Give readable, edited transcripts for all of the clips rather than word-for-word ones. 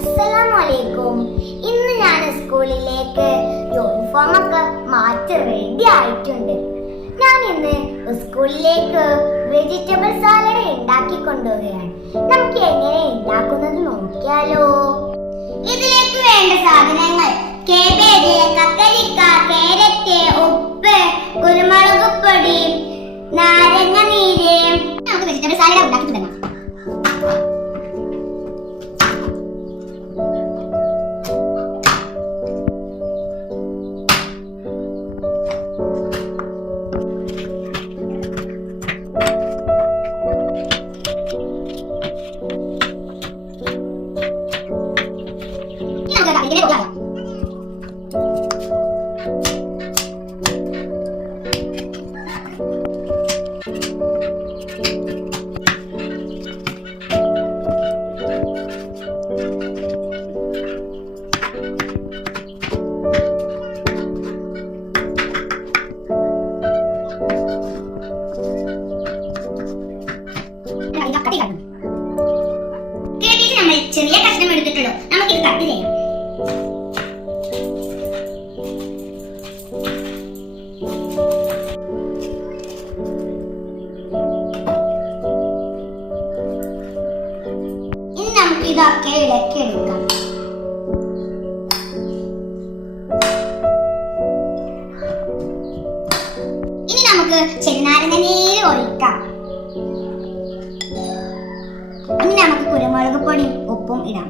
അസ്സലാമലൈക്കും. ഇന്ന് ഞാൻ സ്കൂളിലേക്ക് യൂണിഫോം ഒക്കെ മാറ്റി റെഡി ആയിട്ടുണ്ട്. ഞാൻ ഇന്ന് സ്കൂളിലേക്ക് വെജിറ്റബിൾ സാലഡ് ഉണ്ടാക്കി കൊണ്ടുപോവുകയാണ്. നമുക്ക് എങ്ങനെ ഉണ്ടാക്കുന്നത് നോക്കിയാലോ. ഇതിലേക്ക് വേണ്ട സാധനങ്ങൾ: കേബേജ്, കക്കരിക്ക, കാരറ്റ്, ഉപ്പ്, കുരുമുളക് പൊടി, നാരങ്ങ നീര്. നമുക്ക് വെജിറ്റബിൾ സാലഡ് ഉണ്ടാക്കി തുടങ്ങാം. ചെറിയ കഷ്ണം എടുത്തിട്ടുള്ളൂ. നമുക്കിത് കട്ട് ചെയ്യാം. ഇനി നമുക്ക് ഇതൊക്കെ ഇളക്കിയെടുക്കാം. ഇനി നമുക്ക് ചെറുനാരങ്ങ നീര് ഒഴിക്കാം. ഇനി നമുക്ക് കുരുമുളക് പൊടിയും ഉപ്പും ഇടാം.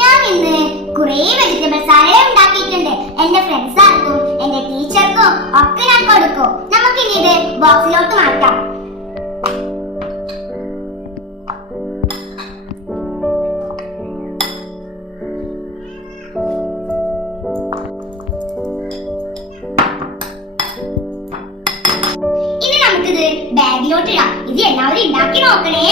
ഞാൻ ഇന്ന് കുറേ വെജിറ്റബിൾ സാലഡ് ഉണ്ടാക്കിയിട്ടുണ്ട്. എന്റെ ഫ്രണ്ട്സാർക്കും എന്റെ ടീച്ചർക്കും ഒക്കെ ഞാൻ കൊടുക്കും. നമുക്കിനി ഇത് ബോക്സിലോട്ട് മാറ്റാം. ബാഗിലോട്ട് ഇടാം. ഇത് എല്ലാവരും ഉണ്ടാക്കി നോക്കണേ.